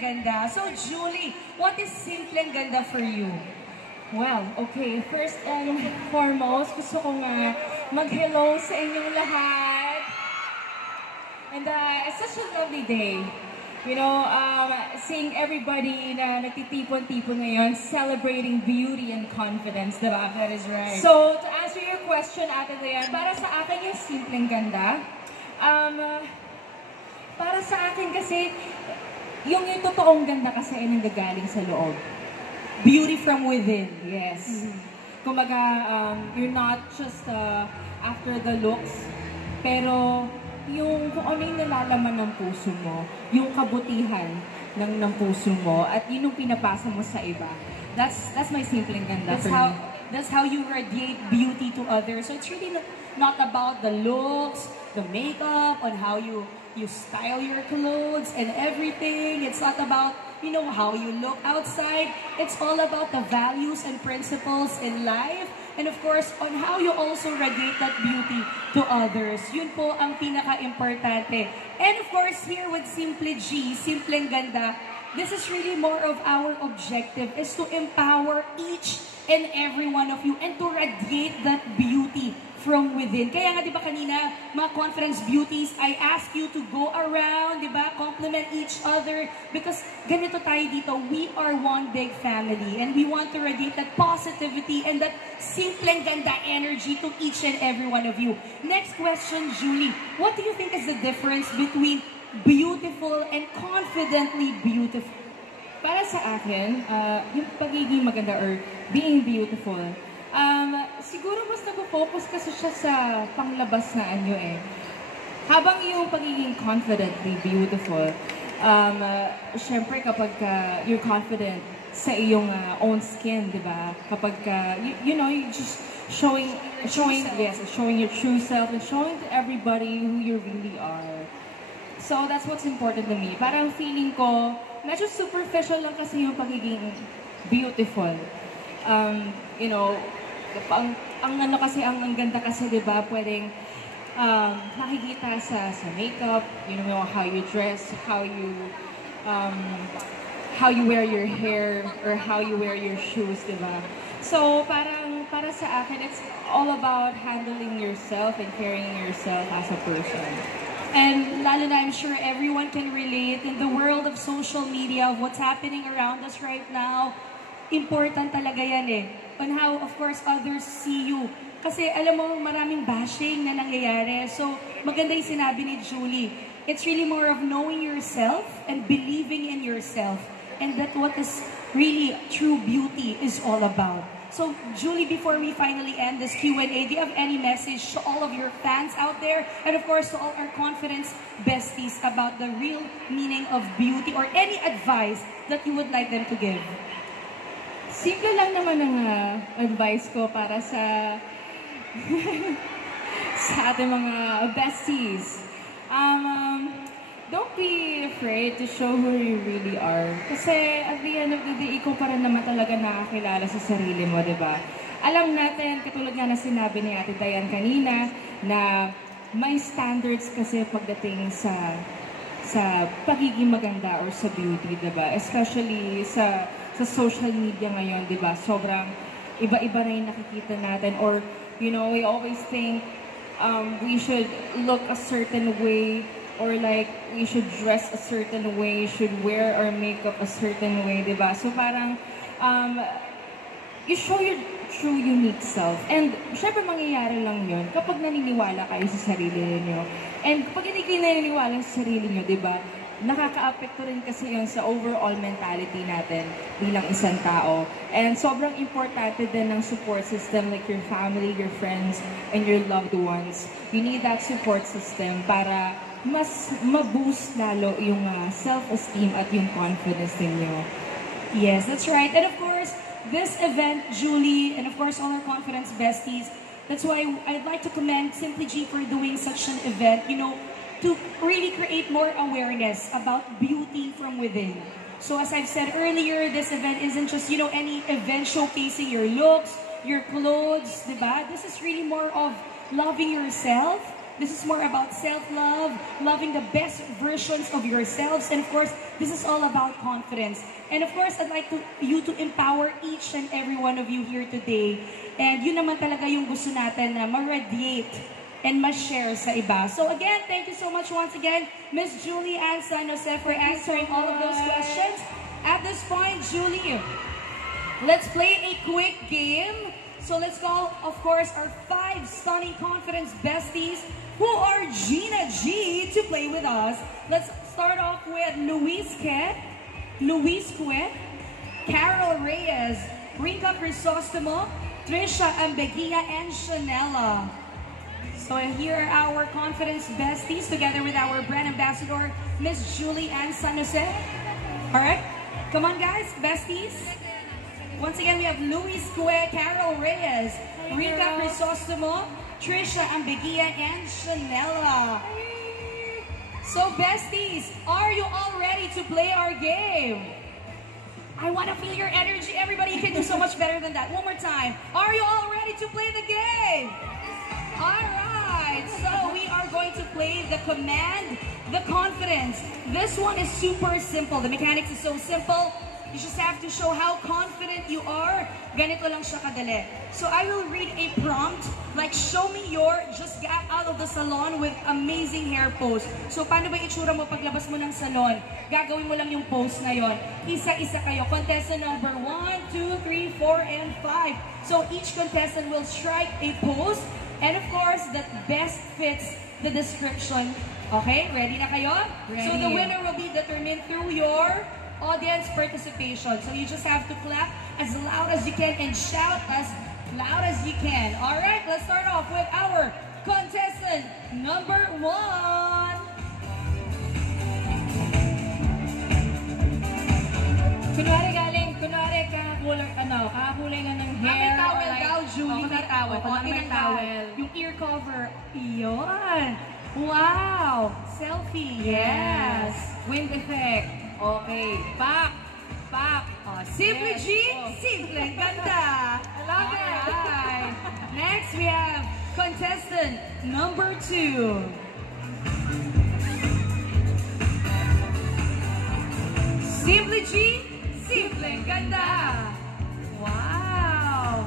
Ganda. So, Julie, what is Simpleng Ganda for you? Well, okay. First and foremost, gusto ko nga mag-hello sa inyong lahat. And it's such a lovely day. You know, seeing everybody na nagtitipon-tipon ngayon, celebrating beauty and confidence, diba? That is right. So, to answer your question, Ate Dayan, para sa akin yung Simpleng Ganda, para sa akin kasi, yung totoong ganda kasi ay nanggagaling sa loob. Beauty from within, yes. Kumbaga, you're not just after the looks, pero yung kung ano yung nalalaman ng puso mo, yung kabutihan ng puso mo, at yun yung pinapasa mo sa iba. That's my Simpleng Ganda for me. That's how you radiate beauty to others. So it's really not about the looks, the makeup, on how you style your clothes and everything. It's not about, you know, how you look outside. It's all about the values and principles in life. And of course, on how you also radiate that beauty to others. Yun po ang pinaka-importante. And of course, here with Simple G, Simpleng Ganda, this is really more of our objective is to empower each and every one of you and to radiate that beauty from within. Kaya nga, di ba kanina, mga confidence beauties, I ask you to go around, di ba, compliment each other, because ganito tayo dito, we are one big family, and we want to radiate that positivity and that Simpleng Ganda energy to each and every one of you. Next question, Julie, what do you think is the difference between beautiful and confidently beautiful? Para sa akin, yung pagiging maganda or being beautiful, siguro mas nag-focus kasi siya sa panglabas na anyo eh. Habang yung pagiging confidently beautiful, syempre kapag you're confident sa iyong own skin, di ba? Kapag you know, you just showing your true self and showing to everybody who you really are. So that's what's important to me. Parang feeling ko, medyo superficial lang kasi yung pagiging beautiful. You know, ang ano kasi, ang ganda kasi, di ba, pwedeng makikita sa makeup, you know, how you dress, how you wear your hair, or how you wear your shoes, di ba? So, parang, para sa akin, it's all about handling yourself and carrying yourself as a person. And lalo na, I'm sure everyone can relate in the world of social media, of what's happening around us right now. Important talaga yan eh. On how, of course, others see you. Kasi alam mo, maraming bashing na nangyayari. So, maganda yung sinabi ni Julie. It's really more of knowing yourself and believing in yourself. And that what is really true beauty is all about. So, Julie, before we finally end this Q&A, do you have any message to all of your fans out there? And of course, to all our confidence besties about the real meaning of beauty, or any advice that you would like them to give? Simple lang naman ang advice ko para sa sa ating mga besties. Don't be afraid to show who you really are. Kasi at the end of the day, ikaw pa rin naman talaga nakakilala sa sarili mo, di ba? Alam natin, katulad nga na sinabi ni Ate Dayan kanina, na may standards kasi pagdating sa pagiging maganda or sa beauty, di ba? Especially sa social media ngayon, di ba? Sobrang iba-iba na yung nakikita natin. Or, you know, we always think we should look a certain way, or like, we should dress a certain way, should wear our makeup a certain way, di ba? So parang, you show your true unique self. And syempre mangyayari lang yun kapag naniniwala kayo sa sarili niyo. And kapag hindi kayo naniniwala sa sarili niyo, di ba? Nakaka-apekto rin kasi yun sa overall mentality natin bilang isang tao. And sobrang importante din ng support system, like your family, your friends, and your loved ones. You need that support system para mas ma-boost lalo yung self-esteem at yung confidence ninyo. Yes, that's right. And of course, this event, Julie, and of course all our confidence besties, that's why I'd like to commend Simply G for doing such an event, you know, to really create more awareness about beauty from within. So as I've said earlier, this event isn't just, you know, any event showcasing your looks, your clothes, diba? This is really more of loving yourself, This is more about self-love, loving the best versions of yourselves. And of course, this is all about confidence. And of course, I'd like you to empower each and every one of you here today. And yun naman talaga yung gusto natin na ma-radiate and ma-share sa iba. So again, thank you so much once again, Miss Julie Ann San Jose, for answering all of those questions. At this point, Julie, let's play a quick game. So let's call, of course, our 5 stunning confidence besties who are Gina G to play with us. Let's start off with Luis Quet, Carol Reyes, Rinka Crisostomo, Trisha Ambeguia, and Chanela. So here are our confidence besties together with our brand ambassador, Miss Julie Ann San Jose. All right, come on guys, besties. Once again, we have Luis Quet, Carol Reyes, Rinka Crisostomo, Trisha Ambeguia, and Chanela. So besties, are you all ready to play our game? I want to feel your energy. Everybody, you can do so much better than that. One more time. Are you all ready to play the game? All right. So we are going to play the command, the confidence. This one is super simple. The mechanics is so simple. You just have to show how confident you are. Ganito lang siya kadali. So I will read a prompt, like show me your just got out of the salon with amazing hair pose. So paano ba itsura mo paglabas mo ng salon? Gagawin mo lang yung pose na yon. Isa-isa kayo. Contestant number 1, 2, 3, 4, and 5. So each contestant will strike a pose. And of course, that best fits the description. Okay? Ready na kayo? Ready. So the winner will be determined through your audience participation. So you just have to clap as loud as you can and shout as loud as you can. All right, let's start off with our contestant number 1. Kunwari kakakulay na ng hair. May towel daw, Julie. May towel. May towel. Yung ear cover. Iyon. Wow. Selfie. Yes. Wind effect. Okay. Pak. Simple Yes. G. Simple. Ganda. I love it. Alright. Next, we have contestant number 2. Simple G. Simple. Ganda. Wow.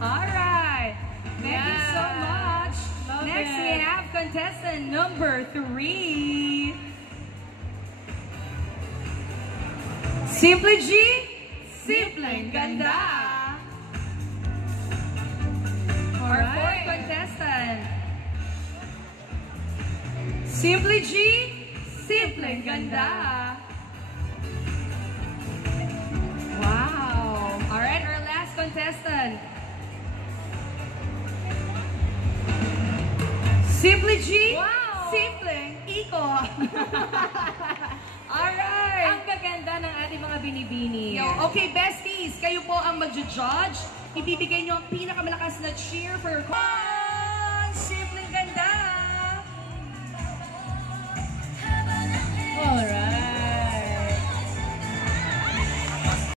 Alright. Thank you so much. Love Next, it. we have contestant number 3. Simple G. Simple. Ganda. Our fourth contestant. Simply G. Simple. Ganda. Wow. All right, our last contestant. Simply G. Wow. Simple. Iko. All right. Ang gaganda ng ating mga binibini. Okay, besties, kayo po ang mag-judge. Ibibigay nyo ang pinakamalakas na cheer for your